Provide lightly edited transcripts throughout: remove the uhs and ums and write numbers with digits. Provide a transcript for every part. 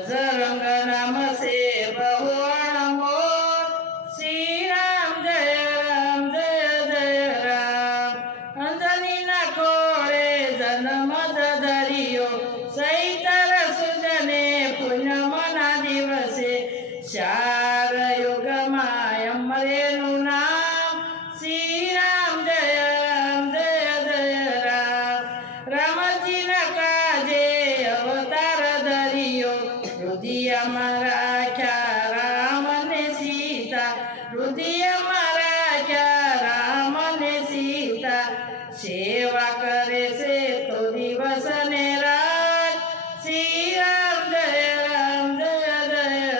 बजरंग नाम से बहु अनमोल। श्री राम जय जय राम। अंजनी ना कोळे जन्म धरियो। चैतर सुजने पुण्यमना दिवसे। चार युग माय मरेनु नाम। श्री राम जय जय राम। रामजी ना काजे अवतार धरियो। हृदय मारा क्या राम ने सीता। हृदय मारा क्या राम ने सीता। सेवा करे से तो दिवस ने रात। श्री राम जय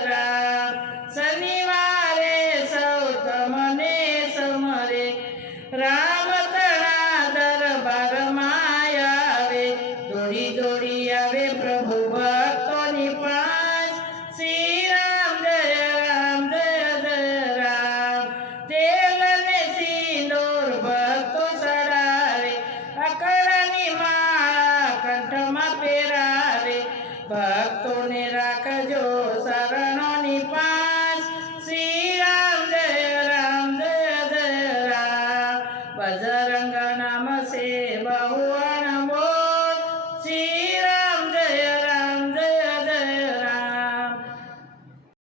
राम। शनिवारे सौतम ने समरे। राम तणा दरबार मायावे। जोड़ी जोड़ी आवे प्रभु भक्तोनी पास। श्री राम जय राम। तेल ने सिंदूर भक्तो चढावे। अकळानी माळा कंठमा पेरावे। भक्तोने राखजो शरणोनी पास। श्री राम जय राम। बजरंग नाम से बहु